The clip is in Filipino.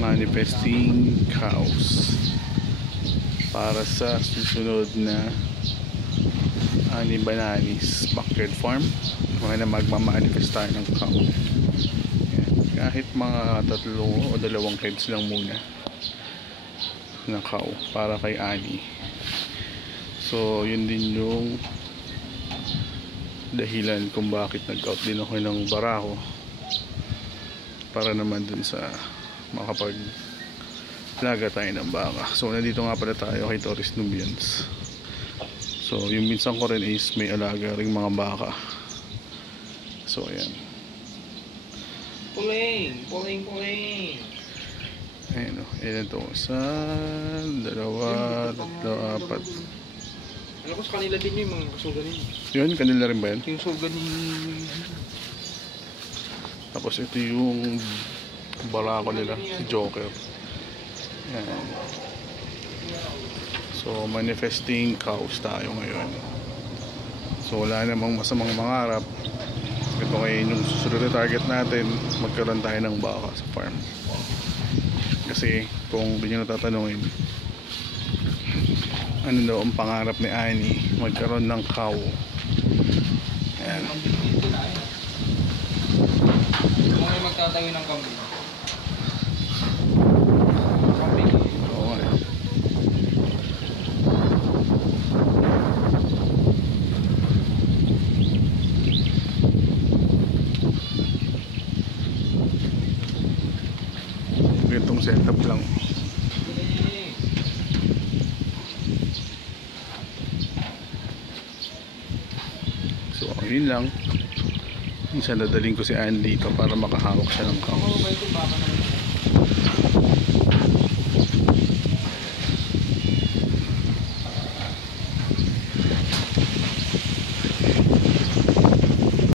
manifesting cows para sa susunod na Ani Bananis backyard farm. Mga na magmamanifest tayo ng cow. Yan. Kahit mga 3 o 2 heads lang muna ng cow para kay Ani. So yun din yung dahilan kung bakit nag-out din ako ng Barako, para naman dun sa makapag laga tayo ng baka. So nandito nga pala tayo kay Torres Nubians. So yung minsan ko rin is may alaga ring mga baka. So ayan, Puling. ayan o, ayan ito, 1, 2, 3, 4. Alam ko sa kanila din yung mga kasugan nila. Yun, kanila rin ba yan? Yung sugan ni... Tapos ito yung Barako nila, si Joker. Ayan. So manifesting cows tayo ngayon. So wala namang masamang mangarap. Ito ngayon yung susunod na target natin, magkaroon tayo ng baka sa farm. Kasi kung hindi nyo natatanungin, ano daw ang pangarap ni Ani, magkaroon ng cow. Ayan. Kung may magtatayo ng kambing. Oo nga eh. Ganitong setup lang. So yun lang. Minsan dadaling ko si Ann dito para makahawak siya ng cows.